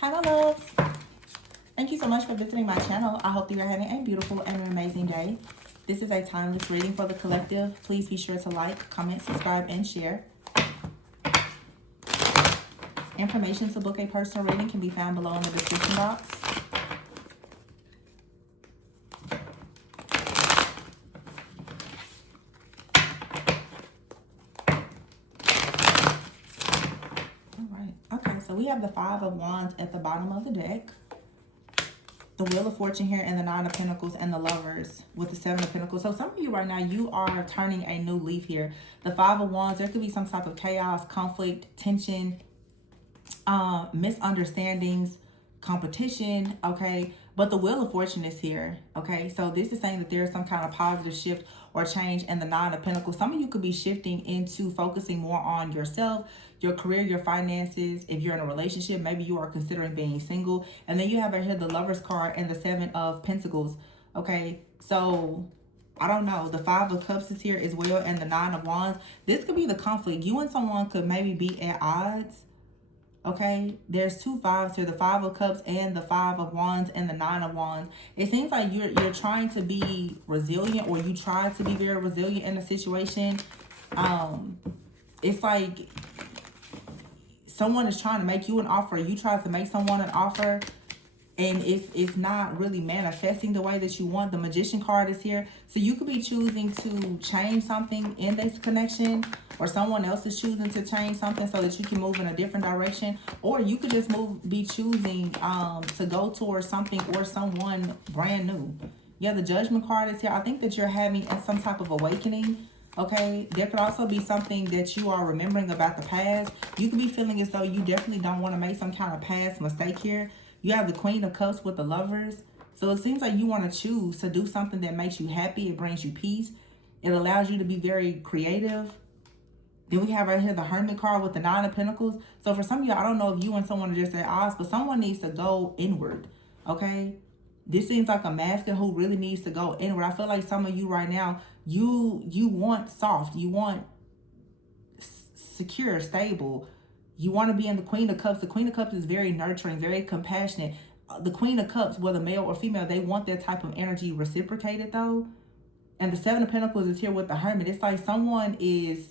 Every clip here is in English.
Hi, my loves. Thank you so much for visiting my channel. I hope that you're having a beautiful and an amazing day. This is a timeless reading for the collective. Please be sure to like, comment, subscribe, and share. Information to book a personal reading can be found below in the description box. Okay, so we have the Five of Wands at the bottom of the deck, the Wheel of Fortune here, and the Nine of Pentacles, and the Lovers with the Seven of Pentacles. So some of you right now, you are turning a new leaf here. The Five of Wands, there could be some type of chaos, conflict, tension, misunderstandings, competition, okay? But the Wheel of Fortune is here, okay? So this is saying that there's some kind of positive shift or change in the Nine of Pentacles. Some of you could be shifting into focusing more on yourself, your career, your finances. If you're in a relationship, maybe you are considering being single. And then you have right here the Lover's card and the Seven of Pentacles, okay? So I don't know. The Five of Cups is here as well, and the Nine of Wands. This could be the conflict. You and someone could maybe be at odds. Okay, there's two fives here, the Five of Cups and the Five of Wands and the Nine of Wands. It seems like you're trying to be resilient, or you try to be very resilient in a situation. It's like someone is trying to make you an offer. You try to make someone an offer, and it's not really manifesting the way that you want. The Magician card is here. So you could be choosing to change something in this connection, or someone else is choosing to change something so that you can move in a different direction. Or you could just be choosing to go towards something or someone brand new. Yeah, the Judgment card is here. I think that you're having some type of awakening. Okay, there could also be something that you are remembering about the past. You could be feeling as though you definitely don't want to make some kind of past mistake here. You have the Queen of Cups with the Lovers. So it seems like you want to choose to do something that makes you happy. It brings you peace. It allows you to be very creative. Then we have right here the Hermit card with the Nine of Pentacles. So for some of you, I don't know if you and someone are just at odds, but someone needs to go inward, okay? This seems like a masculine who really needs to go inward. I feel like some of you right now, you want soft. You want secure, stable. You want to be in the Queen of Cups. The Queen of Cups is very nurturing, very compassionate. The Queen of Cups, whether male or female, they want that type of energy reciprocated though. And the Seven of Pentacles is here with the Hermit. It's like someone is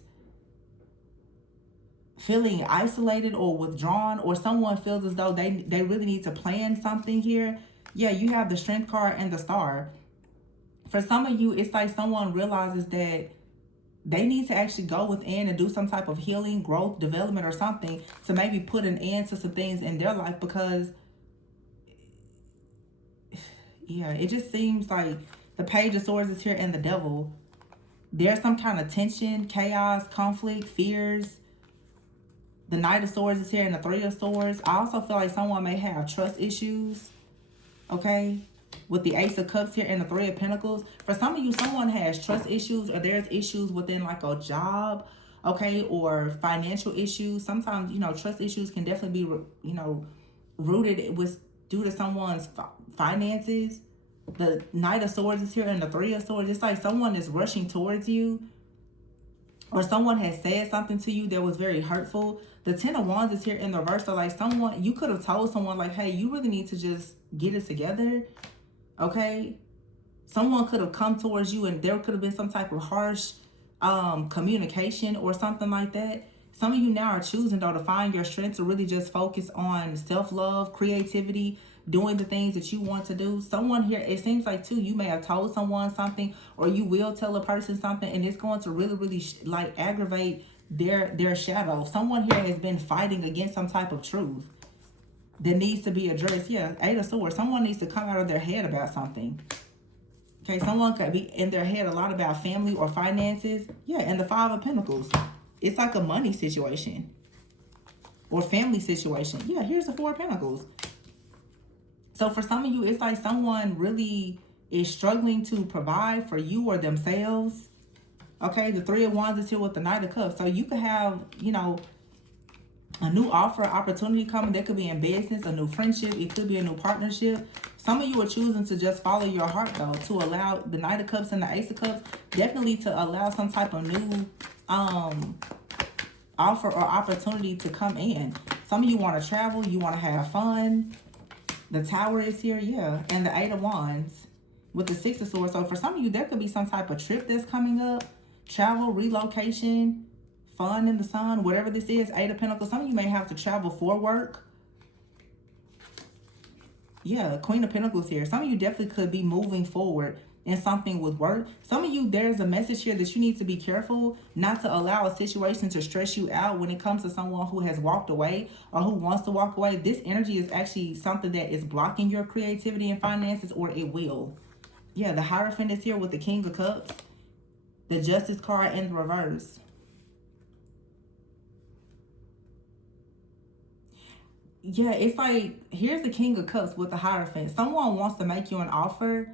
feeling isolated or withdrawn, or someone feels as though they really need to plan something here. Yeah, you have the Strength card and the Star. For some of you, it's like someone realizes that they need to actually go within and do some type of healing, growth, development, or something to maybe put an end to some things in their life, because yeah, it just seems like the Page of Swords is here and the Devil. There's some kind of tension, chaos, conflict, fears. The Knight of Swords is here and the Three of Swords. I also feel like someone may have trust issues, okay? With the Ace of Cups here and the Three of Pentacles. For some of you, someone has trust issues, or there's issues within like a job, okay? Or financial issues. Sometimes, you know, trust issues can definitely be, you know, rooted with due to someone's finances. The Knight of Swords is here and the Three of Swords. It's like someone is rushing towards you, or someone has said something to you that was very hurtful. The Ten of Wands is here in the reverse. So like someone, you could have told someone like, hey, you really need to just get it together, okay? Someone could have come towards you and there could have been some type of harsh communication or something like that. Some of you now are choosing though to find your strength to really just focus on self-love, creativity, doing the things that you want to do. Someone here, it seems like too, you may have told someone something, or you will tell a person something, and it's going to really like aggravate their shadow. Someone here has been fighting against some type of truth that needs to be addressed. Yeah, Eight of Swords. Someone needs to come out of their head about something. Okay, someone could be in their head a lot about family or finances. Yeah, and the Five of Pentacles. It's like a money situation or family situation. Yeah, here's the Four of Pentacles. So for some of you, it's like someone really is struggling to provide for you or themselves. Okay, the Three of Wands is here with the Knight of Cups. So you could have, you know, a new offer, opportunity coming. That could be in business, a new friendship. It could be a new partnership. Some of you are choosing to just follow your heart, though, to allow the Knight of Cups and the Ace of Cups, definitely to allow some type of new offer or opportunity to come in. Some of you want to travel. You want to have fun. The Tower is here, yeah. And the Eight of Wands with the Six of Swords. So for some of you, there could be some type of trip that's coming up. Travel, relocation, fun in the sun, whatever this is. Eight of Pentacles. Some of you may have to travel for work. Yeah, Queen of Pentacles here. Some of you definitely could be moving forward in something with work. Some of you, there's a message here that you need to be careful not to allow a situation to stress you out when it comes to someone who has walked away or who wants to walk away. This energy is actually something that is blocking your creativity and finances, or it will. Yeah, the Hierophant is here with the King of Cups, the Justice card in the reverse. Yeah, it's like, here's the King of Cups with the Hierophant. Someone wants to make you an offer,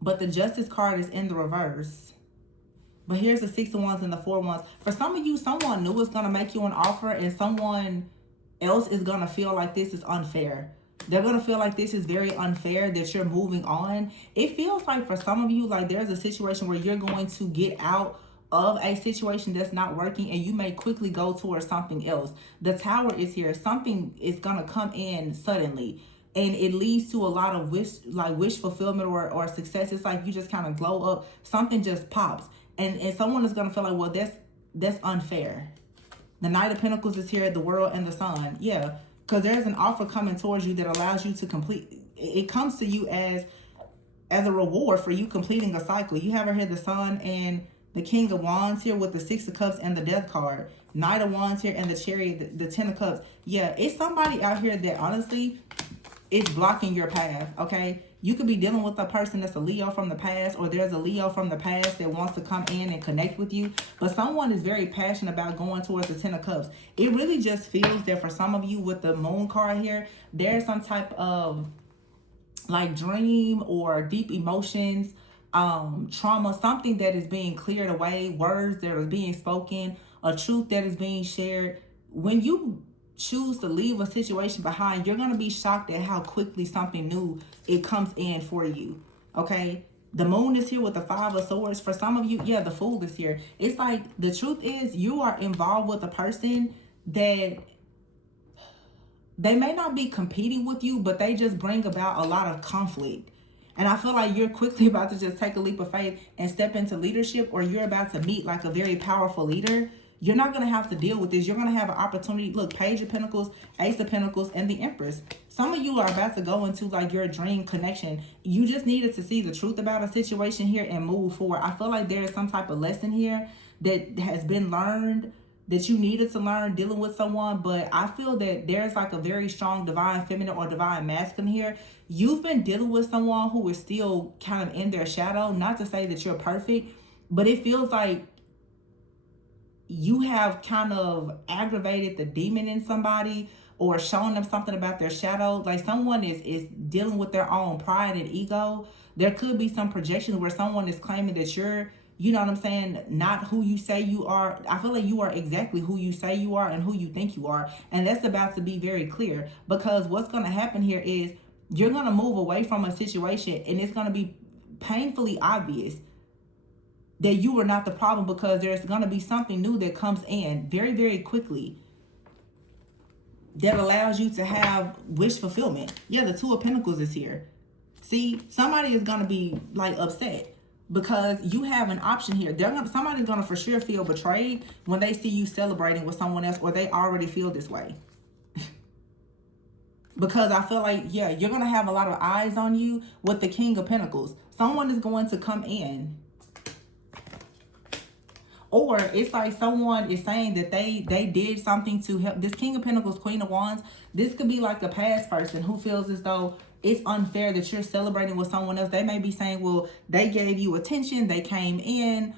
but the Justice card is in the reverse. But here's the Six of Wands and the Four of Wands. For some of you, someone new is going to make you an offer, and someone else is going to feel like this is unfair. They're going to feel like this is very unfair, that you're moving on. It feels like for some of you, like there's a situation where you're going to get out of a situation that's not working, and you may quickly go towards something else. The Tower is here. Something is going to come in suddenly, and it leads to a lot of wish fulfillment or success. It's like you just kind of glow up. Something just pops, and someone is going to feel like, well, that's unfair. The Knight of Pentacles is here, the World and the Sun. Yeah, because there's an offer coming towards you that allows you to complete. It comes to you as a reward for you completing a cycle. You have here the Sun and the King of Wands here with the Six of Cups and the Death card. Knight of Wands here and the Chariot, the Ten of Cups. Yeah, it's somebody out here that honestly is blocking your path, okay? You could be dealing with a person that's a Leo from the past, or there's a Leo from the past that wants to come in and connect with you. But someone is very passionate about going towards the Ten of Cups. It really just feels that for some of you with the Moon card here, there's some type of like dream or deep emotions, trauma, something that is being cleared away, words that are being spoken, a truth that is being shared. When you choose to leave a situation behind, you're going to be shocked at how quickly something new it comes in for you, okay? The Moon is here with the Five of Swords. For some of you, yeah, the Fool is here. It's like the truth is you are involved with a person that they may not be competing with you, but they just bring about a lot of conflict. And I feel like you're quickly about to just take a leap of faith and step into leadership, or you're about to meet like a very powerful leader. You're not going to have to deal with this. You're going to have an opportunity. Look, Page of Pentacles, Ace of Pentacles, and the Empress. Some of you are about to go into like your dream connection. You just needed to see the truth about a situation here and move forward. I feel like there is some type of lesson here that has been learned, that you needed to learn dealing with someone. But I feel that there's like a very strong divine feminine or divine masculine here. You've been dealing with someone who is still kind of in their shadow. Not to say that you're perfect, but it feels like you have kind of aggravated the demon in somebody, or showing them something about their shadow. Like someone is dealing with their own pride and ego. There could be some projection where someone is claiming that you're, you know what I'm saying, not who you say you are. I feel like you are exactly who you say you are and who you think you are. And that's about to be very clear, because what's going to happen here is you're going to move away from a situation, and it's going to be painfully obvious that you were not the problem, because there's going to be something new that comes in very, very quickly that allows you to have wish fulfillment. Yeah, the Two of Pentacles is here. See, somebody is going to be like upset because you have an option here. Somebody's going to for sure feel betrayed when they see you celebrating with someone else, or they already feel this way. Because I feel like, yeah, you're going to have a lot of eyes on you with the King of Pentacles. Someone is going to come in. Or it's like someone is saying that they did something to help. This King of Pentacles, Queen of Wands, this could be like a past person who feels as though it's unfair that you're celebrating with someone else. They may be saying, well, they gave you attention. They came in.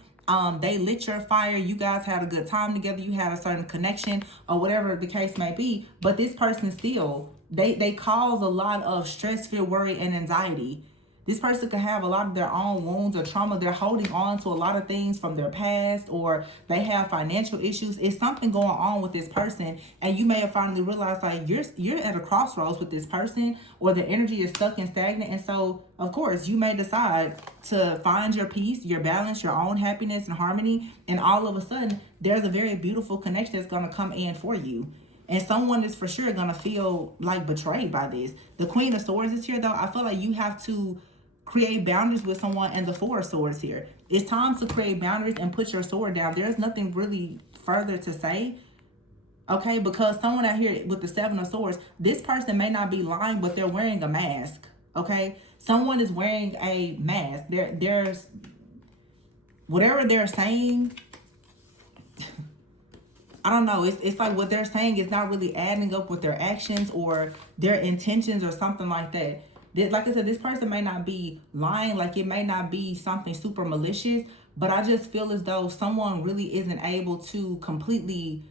They lit your fire. You guys had a good time together. You had a certain connection, or whatever the case may be. But this person still, they cause a lot of stress, fear, worry, and anxiety. This person could have a lot of their own wounds or trauma. They're holding on to a lot of things from their past, or they have financial issues. It's something going on with this person, and you may have finally realized like you're at a crossroads with this person, or the energy is stuck and stagnant. And so, of course, you may decide to find your peace, your balance, your own happiness and harmony, and all of a sudden, there's a very beautiful connection that's going to come in for you. And someone is for sure going to feel like betrayed by this. The Queen of Swords is here, though. I feel like you have to create boundaries with someone, and the Four of Swords here. It's time to create boundaries and put your sword down. There's nothing really further to say. Okay, because someone out here with the Seven of Swords, this person may not be lying, but they're wearing a mask. Okay, someone is wearing a mask. There's whatever they're saying. I don't know. It's like what they're saying is not really adding up with their actions or their intentions or something like that. Like I said, this person may not be lying. Like it may not be something super malicious, but I just feel as though someone really isn't able to completely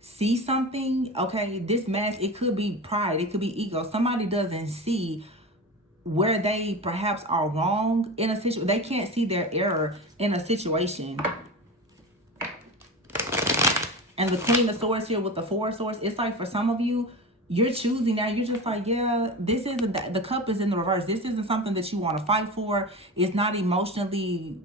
see something. Okay, this mask, it could be pride, it could be ego. Somebody doesn't see where they perhaps are wrong in a situation. They can't see their error in a situation. And the Queen of Swords here with the Four of Swords, it's like for some of you, you're choosing now. You're just like, yeah, this isn't, the cup is in the reverse. This isn't something that you want to fight for. It's not emotionally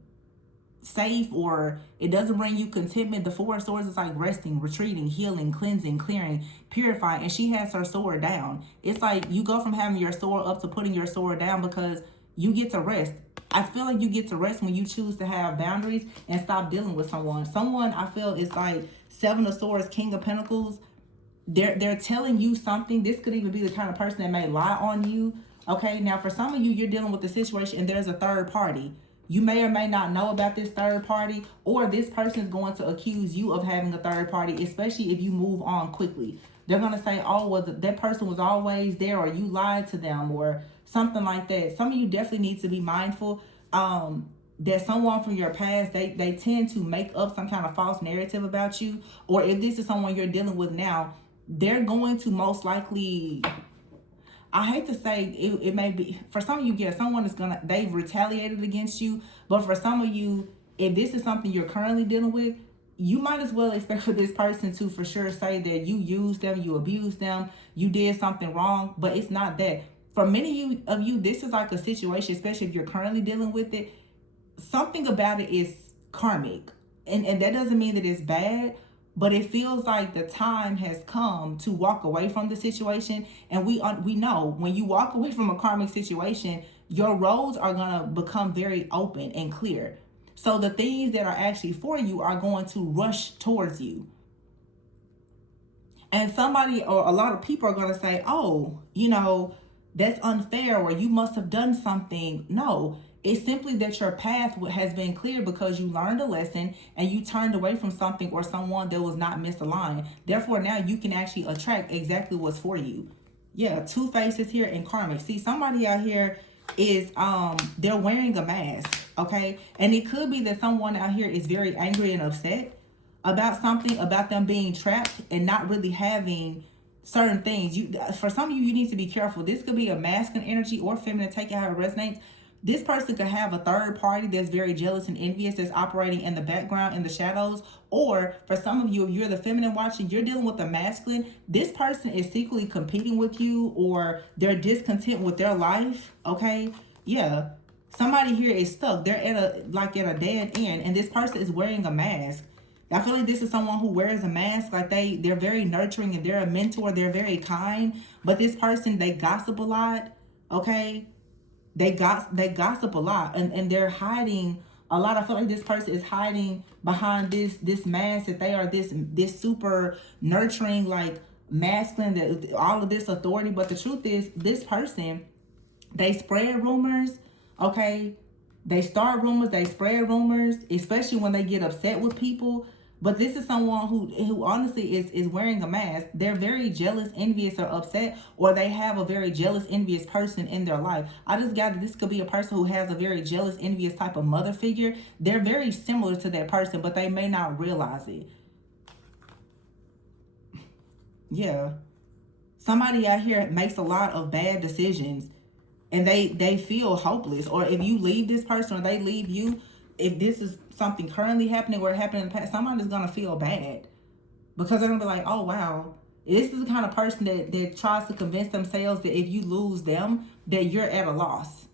safe, or it doesn't bring you contentment. The Four of Swords is like resting, retreating, healing, cleansing, clearing, purifying. And she has her sword down. It's like you go from having your sword up to putting your sword down because you get to rest. I feel like you get to rest when you choose to have boundaries and stop dealing with someone. Someone, I feel, is like Seven of Swords, King of Pentacles. They're telling you something. This could even be the kind of person that may lie on you. Okay, now for some of you, you're dealing with the situation and there's a third party. You may or may not know about this third party, or this person is going to accuse you of having a third party, especially if you move on quickly. They're going to say, oh, well, that person was always there, or you lied to them, or something like that. Some of you definitely need to be mindful that someone from your past, they tend to make up some kind of false narrative about you. Or if this is someone you're dealing with now, they're going to most likely, I hate to say it may be, for some of you, yeah, someone is gonna, they've retaliated against you. But for some of you, if this is something you're currently dealing with, you might as well expect for this person to for sure say that you used them, you abused them, you did something wrong. But it's not that. For many of you, this is like a situation, especially if you're currently dealing with it, something about it is karmic. And that doesn't mean that it's bad, but it feels like the time has come to walk away from the situation. And we know when you walk away from a karmic situation, your roads are going to become very open and clear. So the things that are actually for you are going to rush towards you. And somebody or a lot of people are going to say, oh, you know, that's unfair, or you must have done something. No, it's simply that your path has been clear because you learned a lesson and you turned away from something or someone that was not misaligned. Therefore, now you can actually attract exactly what's for you. Yeah, two faces here in karmic. See, somebody out here is they're wearing a mask, okay? And it could be that someone out here is very angry and upset about something, about them being trapped and not really having certain things. For some of you, you need to be careful. This could be a masculine energy or feminine, take it how it resonates. This person could have a third party that's very jealous and envious, that's operating in the background, in the shadows. Or for some of you, if you're the feminine watching, you're dealing with the masculine. This person is secretly competing with you, or they're discontent with their life. Okay, yeah. Somebody here is stuck. They're at a dead end, and this person is wearing a mask. I feel like this is someone who wears a mask. Like they're very nurturing and they're a mentor. They're very kind. But this person, they gossip a lot. Okay. They gossip a lot, and they're hiding a lot. I feel like this person is hiding behind this mask that they are this super nurturing, like masculine, that all of this authority. But the truth is, this person, they spread rumors, okay? They start rumors, they spread rumors, especially when they get upset with people. But this is someone who honestly is wearing a mask. They're very jealous, envious, or upset, or they have a very jealous, envious person in their life. I just got that this could be a person who has a very jealous, envious type of mother figure. They're very similar to that person, but they may not realize it. Yeah. Somebody out here makes a lot of bad decisions and they feel hopeless. Or if you leave this person or they leave you, if this is something currently happening or happened in the past, somebody's going to feel bad because they're going to be like, oh, wow. This is the kind of person that tries to convince themselves that if you lose them, that you're at a loss.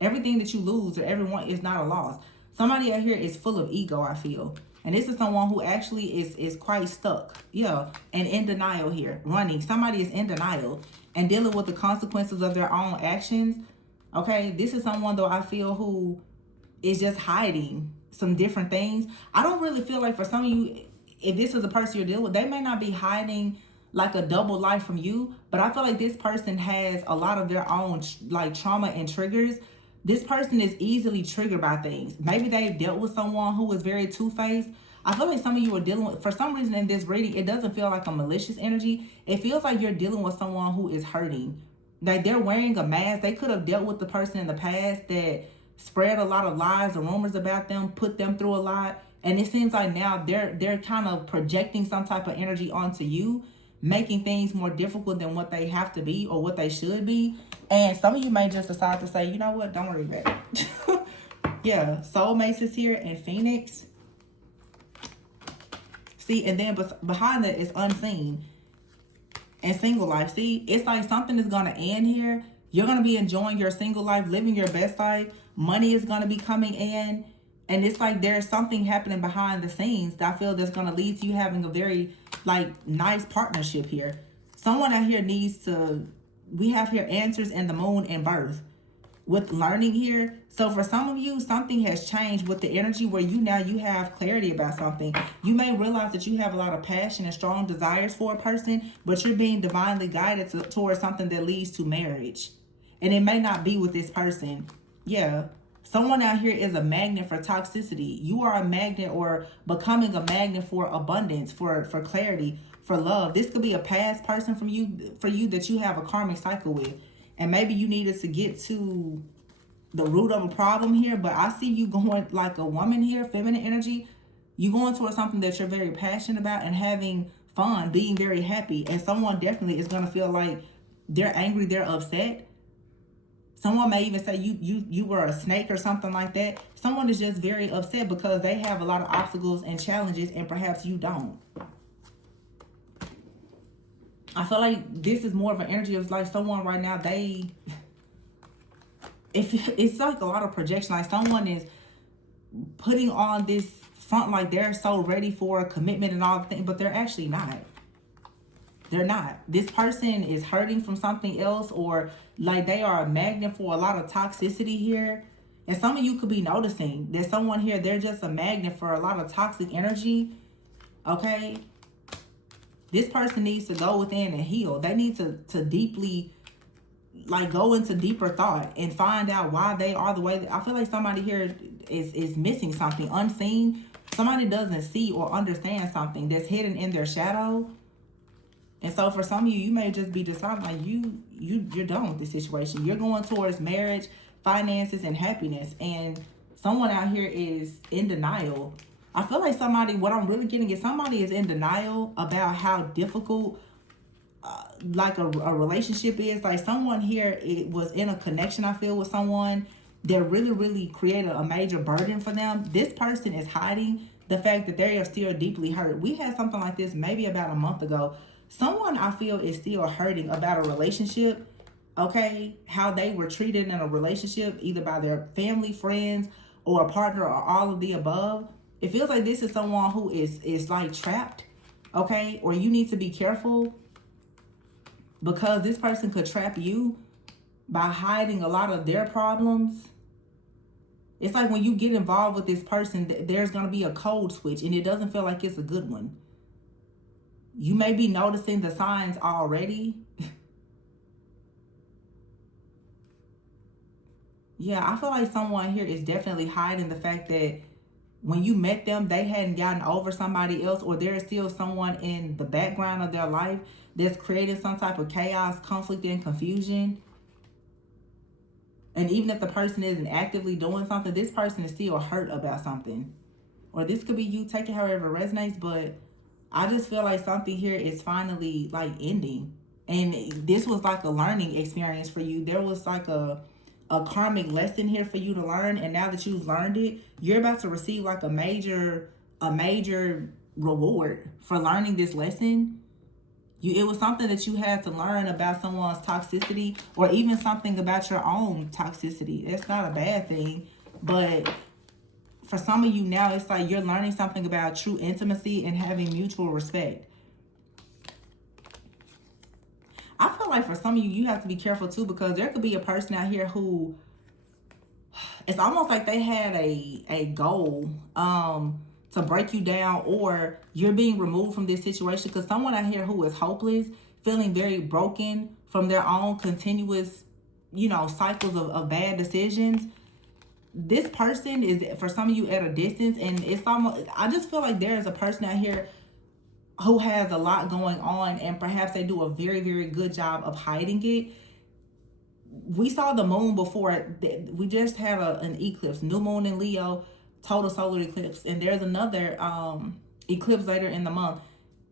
Everything that you lose or everyone is not a loss. Somebody out here is full of ego, I feel. And this is someone who actually is quite stuck. Yeah. And in denial here. Running. Somebody is in denial and dealing with the consequences of their own actions. Okay. This is someone, though, I feel, who is just hiding some different things. I don't really feel like for some of you, if this is a person you're dealing with, they may not be hiding like a double life from you, but I feel like this person has a lot of their own like trauma and triggers. This person is easily triggered by things. Maybe they've dealt with someone who is very two-faced. I feel like some of you are dealing with, for some reason in this reading, it doesn't feel like a malicious energy. It feels like you're dealing with someone who is hurting. Like they're wearing a mask. They could have dealt with the person in the past that spread a lot of lies or rumors about them, put them through a lot. And it seems like now they're kind of projecting some type of energy onto you, making things more difficult than what they have to be or what they should be. And some of you may just decide to say, you know what, don't worry about it. Yeah, soulmates is here and Phoenix. See, and then behind that is unseen and single life. See, it's like something is going to end here. You're going to be enjoying your single life, living your best life. Money is going to be coming in. And it's like there's something happening behind the scenes that I feel that's going to lead to you having a very, like, nice partnership here. Someone out here needs to, we have here answers in the moon and birth with learning here. So for some of you, something has changed with the energy where you have clarity about something. You may realize that you have a lot of passion and strong desires for a person, but you're being divinely guided towards something that leads to marriage. And it may not be with this person. Yeah. Someone out here is a magnet for toxicity. You are a magnet or becoming a magnet for abundance, for clarity, for love. This could be a past person for you that you have a karmic cycle with. And maybe you needed to get to the root of a problem here. But I see you going like a woman here, feminine energy. You going towards something that you're very passionate about and having fun, being very happy. And someone definitely is going to feel like they're angry, they're upset. Someone may even say you were a snake or something like that. Someone is just very upset because they have a lot of obstacles and challenges and perhaps you don't. I feel like this is more of an energy of like someone right now, it's like a lot of projection. Like someone is putting on this front like they're so ready for a commitment and all the things, but they're actually not. They're not. This person is hurting from something else, or like they are a magnet for a lot of toxicity here. And some of you could be noticing there's someone here, they're just a magnet for a lot of toxic energy. Okay? This person needs to go within and heal. They need to deeply, like, go into deeper thought and find out why they are the way. I feel like somebody here is missing something unseen. Somebody doesn't see or understand something that's hidden in their shadow. And so for some of you, you may just be deciding like you're done with this situation. You're going towards marriage, finances, and happiness. And someone out here is in denial. I feel like somebody, what I'm really getting is somebody is in denial about how difficult like a relationship is. Like someone here, it was in a connection, I feel, with someone that really created a major burden for them. This person is hiding the fact that they are still deeply hurt. We had something like this maybe about a month ago. Someone I feel is still hurting about a relationship, okay? How they were treated in a relationship, either by their family, friends, or a partner, or all of the above. It feels like this is someone who is like trapped, okay? Or you need to be careful because this person could trap you by hiding a lot of their problems. It's like when you get involved with this person, there's going to be a code switch, and it doesn't feel like it's a good one. You may be noticing the signs already. Yeah, I feel like someone here is definitely hiding the fact that when you met them, they hadn't gotten over somebody else, or there is still someone in the background of their life that's creating some type of chaos, conflict, and confusion. And even if the person isn't actively doing something, this person is still hurt about something. Or this could be you, take it however it resonates, but I just feel like something here is finally like ending. And this was like a learning experience for you. There was like a karmic lesson here for you to learn. And now that you've learned it, you're about to receive like a major reward for learning this lesson. It was something that you had to learn about someone's toxicity, or even something about your own toxicity. It's not a bad thing, but for some of you now, it's like you're learning something about true intimacy and having mutual respect. I feel like for some of you, you have to be careful too, because there could be a person out here who, it's almost like they had a goal to break you down, or you're being removed from this situation, because someone out here who is hopeless, feeling very broken from their own continuous, cycles of bad decisions. This person is, for some of you, at a distance, and it's almost, I just feel like there is a person out here who has a lot going on, and perhaps they do a very, very good job of hiding it. We saw the moon before. We just had an eclipse, new moon in Leo, total solar eclipse, and there's another eclipse later in the month.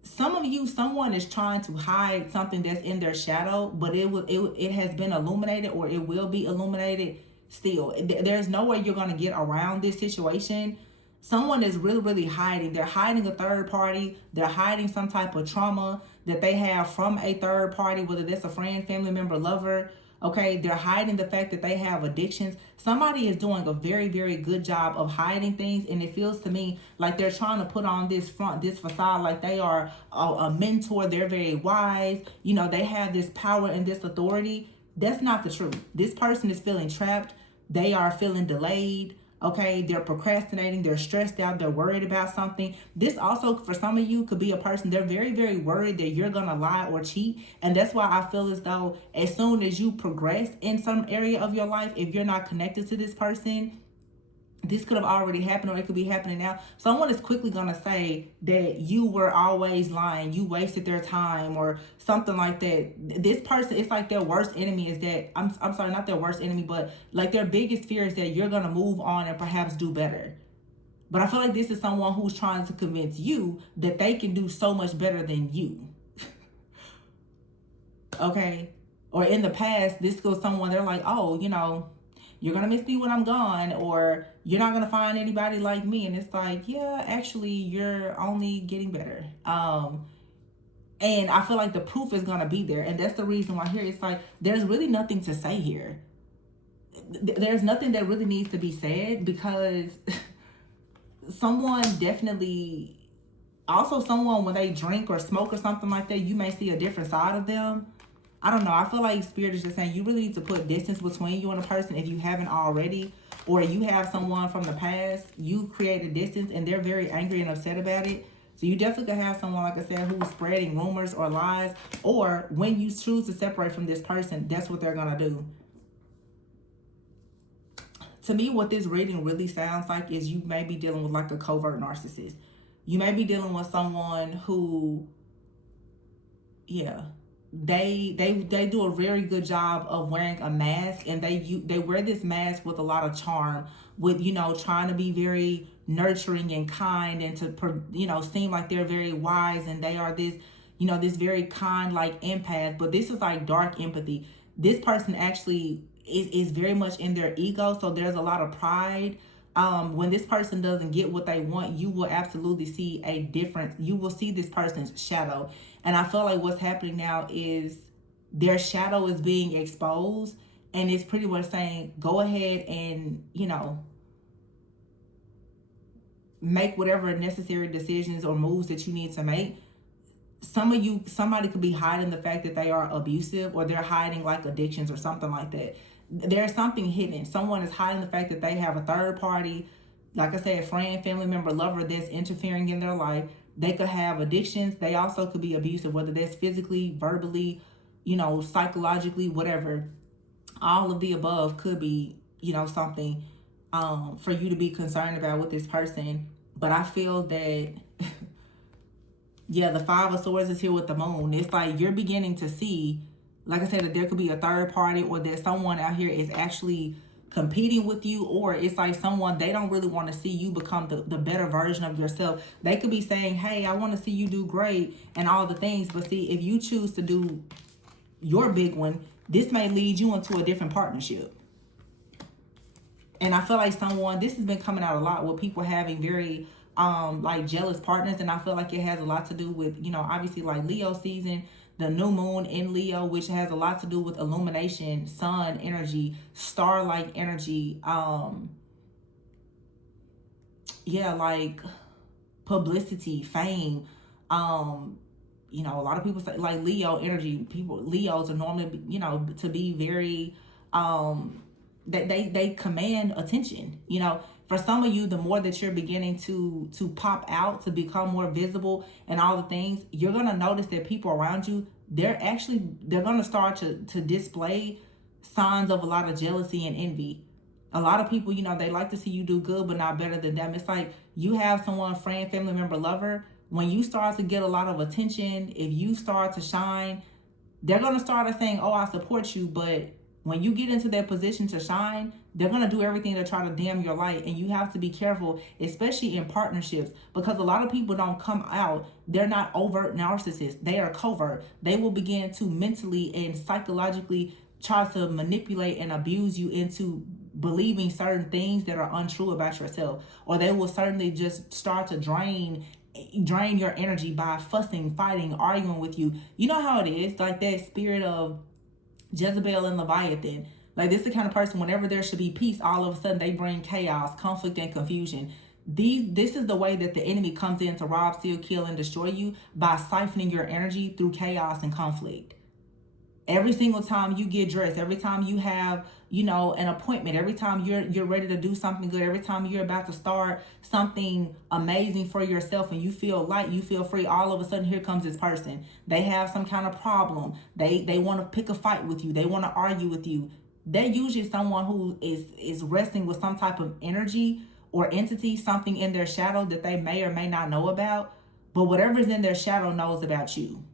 Some of you, someone is trying to hide something that's in their shadow, but it has been illuminated, or it will be illuminated still. There's no way you're going to get around this situation. Someone is really, really hiding. They're hiding a third party. They're hiding some type of trauma that they have from a third party, whether that's a friend, family member, lover. Okay, they're hiding the fact that they have addictions. Somebody is doing a very, very good job of hiding things, and it feels to me like they're trying to put on this front, this facade, like they are a mentor. They're very wise. They have this power and this authority. That's not the truth. This person is feeling trapped. They are feeling delayed. Okay, they're procrastinating, they're stressed out, they're worried about something. This also, for some of you, could be a person, they're very, very worried that you're gonna lie or cheat. And that's why I feel as though as soon as you progress in some area of your life, if you're not connected to this person, this could have already happened, or it could be happening now. Someone is quickly going to say that you were always lying, you wasted their time, or something like that. This person, it's like their worst enemy is that, I'm sorry, not their worst enemy, but like their biggest fear is that you're going to move on and perhaps do better. But I feel like this is someone who's trying to convince you that they can do so much better than you. Okay? Or in the past, this was someone, they're like, oh, you're going to miss me when I'm gone, or you're not going to find anybody like me. And it's like, yeah, actually, you're only getting better. And I feel like the proof is going to be there. And that's the reason why here it's like, there's really nothing to say here. There's nothing that really needs to be said, because someone definitely, also someone, when they drink or smoke or something like that, you may see a different side of them. I don't know. I feel like Spirit is just saying you really need to put distance between you and a person if you haven't already, or you have someone from the past, you created distance and they're very angry and upset about it. So you definitely could have someone, like I said, who's spreading rumors or lies, or when you choose to separate from this person, that's what they're going to do. To me, what this reading really sounds like is you may be dealing with like a covert narcissist. You may be dealing with someone who, they do a very good job of wearing a mask, and they wear this mask with a lot of charm, with trying to be very nurturing and kind, and to seem like they're very wise, and they are this this very kind, like, empath. But this is like dark empathy. This person actually is very much in their ego, so there's a lot of pride. When this person doesn't get what they want, you will absolutely see a difference. You will see this person's shadow. And I feel like what's happening now is their shadow is being exposed, and it's pretty much saying, go ahead and, make whatever necessary decisions or moves that you need to make. Somebody could be hiding the fact that they are abusive, or they're hiding like addictions or something like that. There's something hidden. Someone is hiding the fact that they have a third party, like I said, friend, family member, lover that's interfering in their life. They could have addictions. They also could be abusive, whether that's physically, verbally, psychologically, whatever. All of the above could be, something for you to be concerned about with this person. But I feel that, yeah, the Five of Swords is here with the moon. It's like you're beginning to see, like I said, that there could be a third party, or that someone out here is actually competing with you, or it's like someone, they don't really want to see you become the better version of yourself. They could be saying, hey, I want to see you do great and all the things, but see, if you choose to do your big one, this may lead you into a different partnership. And I feel like this has been coming out a lot with people having very like jealous partners, and I feel like it has a lot to do with, obviously like Leo season, the new moon in Leo, which has a lot to do with illumination, sun energy, star-like energy. yeah, like publicity, fame. You know, a lot of people say like Leo energy. People, Leos are normally, you know, to be very, they command attention. You know, for some of you, the more that you're beginning to pop out, to become more visible, and all the things, you're gonna notice that people around you, they're gonna start to display signs of a lot of jealousy and envy. A lot of people, you know, they like to see you do good, but not better than them. It's like you have someone, friend, family member, lover. When you start to get a lot of attention, if you start to shine, they're going to start saying, oh, I support you. But when you get into that position to shine, they're going to do everything to try to dim your light. And you have to be careful, especially in partnerships, because a lot of people don't come out. They're not overt narcissists. They are covert. They will begin to mentally and psychologically try to manipulate and abuse you into believing certain things that are untrue about yourself, or they will certainly just start to drain your energy by fussing, fighting, arguing with you. You know how it is, like that spirit of Jezebel and Leviathan. Like, this is the kind of person, whenever there should be peace, all of a sudden they bring chaos, conflict, and confusion. This is the way that the enemy comes in to rob, steal, kill, and destroy you, by siphoning your energy through chaos and conflict. Every single time you get dressed, every time you have, you know, an appointment, every time you're ready to do something good, every time you're about to start something amazing for yourself and you feel light, you feel free, all of a sudden here comes this person. They have some kind of problem. They want to pick a fight with you. They want to argue with you. They're usually someone who is wrestling with some type of energy or entity, something in their shadow that they may or may not know about. But whatever's in their shadow knows about you,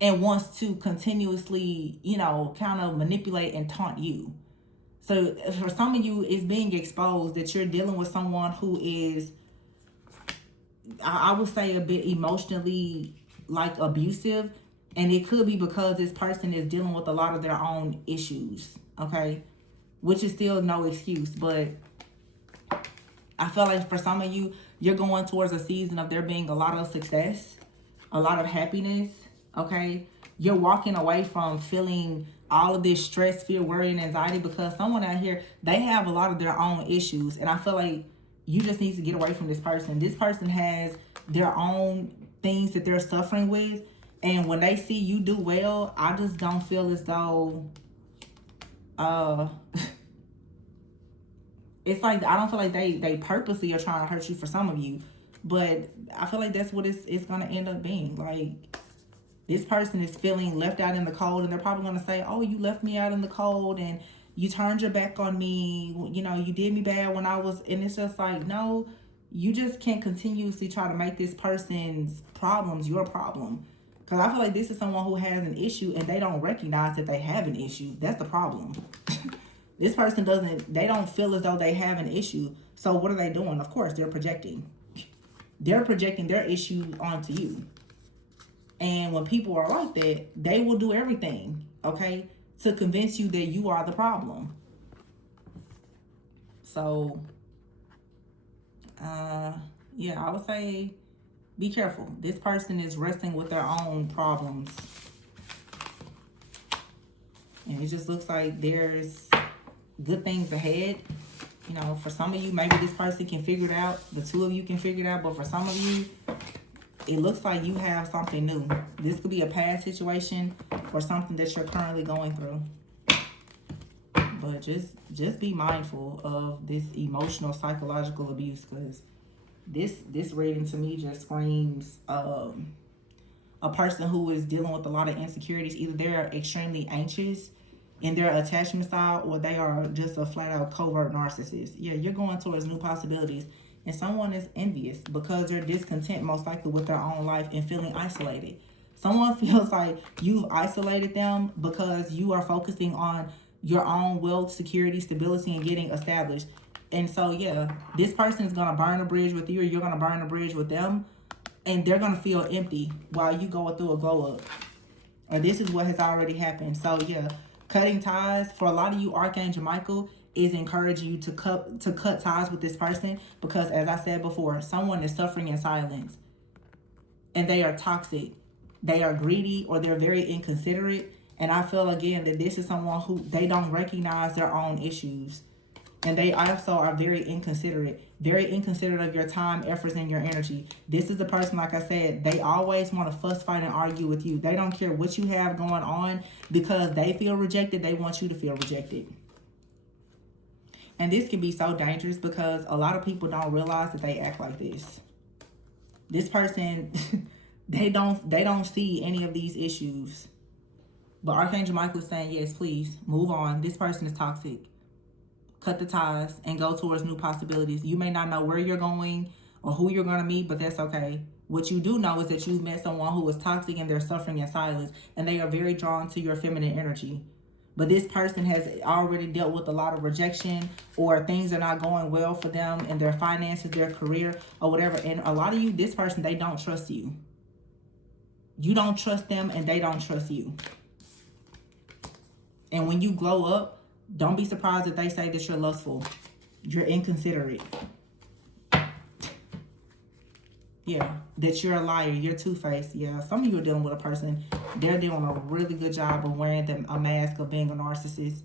and wants to continuously, you know, kind of manipulate and taunt you. So for some of you, it's being exposed that you're dealing with someone who is, I would say, a bit emotionally like abusive. And it could be because this person is dealing with a lot of their own issues, okay? Which is still no excuse. But I feel like for some of you, you're going towards a season of there being a lot of success, a lot of happiness, okay? You're walking away from feeling all of this stress, fear, worry, and anxiety, because someone out here, they have a lot of their own issues. And I feel like you just need to get away from this person. This person has their own things that they're suffering with. And when they see you do well, I just don't feel as though, it's like, I don't feel like they purposely are trying to hurt you, for some of you. But I feel like that's what it's going to end up being. Like, this person is feeling left out in the cold, and they're probably going to say, oh, you left me out in the cold and you turned your back on me. You know, you did me bad when I was, and it's just like, no, you just can't continuously try to make this person's problems your problem. Because I feel like this is someone who has an issue and they don't recognize that they have an issue. That's the problem. This person they don't feel as though they have an issue. So what are they doing? Of course, they're projecting. They're projecting their issue onto you. And when people are like that, they will do everything, okay, to convince you that you are the problem. So, yeah, I would say be careful. This person is wrestling with their own problems. And it just looks like there's good things ahead. You know, for some of you, maybe this person can figure it out. The two of you can figure it out. But for some of you, it looks like you have something new. This could be a past situation or something that you're currently going through. But just be mindful of this emotional, psychological abuse, because this reading to me just screams a person who is dealing with a lot of insecurities. Either they're extremely anxious in their attachment style, or they are just a flat out covert narcissist. Yeah, you're going towards new possibilities. And someone is envious because they're discontent, most likely, with their own life and feeling isolated. Someone feels like you've isolated them because you are focusing on your own wealth, security, stability, and getting established. And so, yeah, this person is going to burn a bridge with you, or you're going to burn a bridge with them. And they're going to feel empty while you go through a glow up. Or this is what has already happened. So, yeah, cutting ties. For a lot of you, Archangel Michael is encouraging you to cut ties with this person, because, as I said before, someone is suffering in silence and they are toxic, they are greedy, or they're very inconsiderate. And I feel again that this is someone who, they don't recognize their own issues. And they also are very inconsiderate of your time, efforts, and your energy. This is the person, like I said, they always want to fuss, fight, and argue with you. They don't care what you have going on because they feel rejected. They want you to feel rejected. And this can be so dangerous because a lot of people don't realize that they act like this. This person, they don't see any of these issues. But Archangel Michael is saying, yes, please, move on. This person is toxic. Cut the ties and go towards new possibilities. You may not know where you're going or who you're going to meet, but that's okay. What you do know is that you've met someone who is toxic and they're suffering in silence, and they are very drawn to your feminine energy. But this person has already dealt with a lot of rejection, or things are not going well for them in their finances, their career, or whatever. And a lot of you, this person, they don't trust you. You don't trust them and they don't trust you. And when you glow up, don't be surprised if they say that you're lustful. You're inconsiderate. Yeah, that you're a liar. You're two-faced. Yeah, some of you are dealing with a person. They're doing a really good job of wearing them a mask of being a narcissist.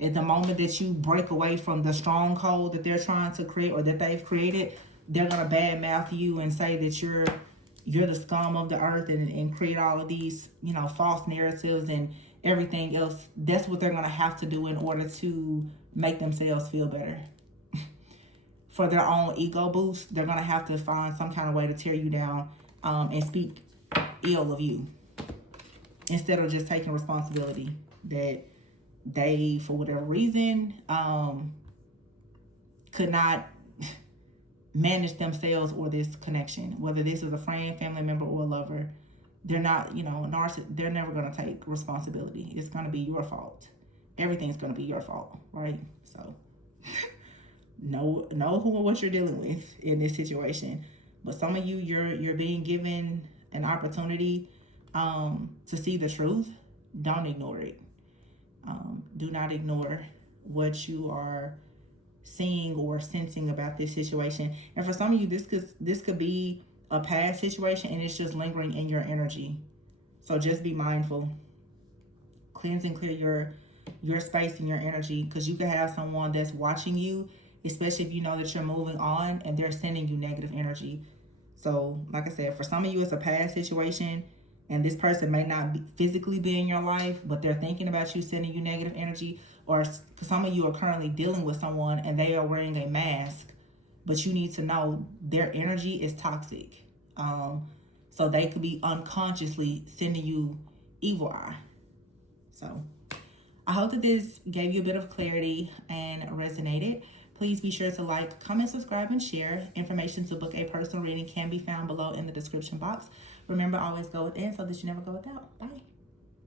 At the moment that you break away from the stronghold that they're trying to create or that they've created, they're going to badmouth you and say that you're the scum of the earth and create all of these, false narratives and everything else. That's what they're going to have to do in order to make themselves feel better. For their own ego boost, they're going to have to find some kind of way to tear you down and speak ill of you, instead of just taking responsibility that they, for whatever reason, could not manage themselves or this connection. Whether this is a friend, family member, or a lover, they're not, they're never going to take responsibility. It's going to be your fault. Everything's going to be your fault, right? So know who and what you're dealing with in this situation. But some of you, you're being given an opportunity to see the truth. Don't ignore it. Do not ignore what you are seeing or sensing about this situation. And for some of you, this could be a past situation and it's just lingering in your energy. So just be mindful. Cleanse and clear your space and your energy, because you could have someone that's watching you, especially if you know that you're moving on, and they're sending you negative energy. So like I said, for some of you, it's a past situation, and this person may not physically be in your life, but they're thinking about you, sending you negative energy. Or some of you are currently dealing with someone and they are wearing a mask, but you need to know their energy is toxic. So they could be unconsciously sending you evil eye. So I hope that this gave you a bit of clarity and resonated. Please be sure to like, comment, subscribe, and share. Information to book a personal reading can be found below in the description box. Remember, always go within so that you never go without. Bye.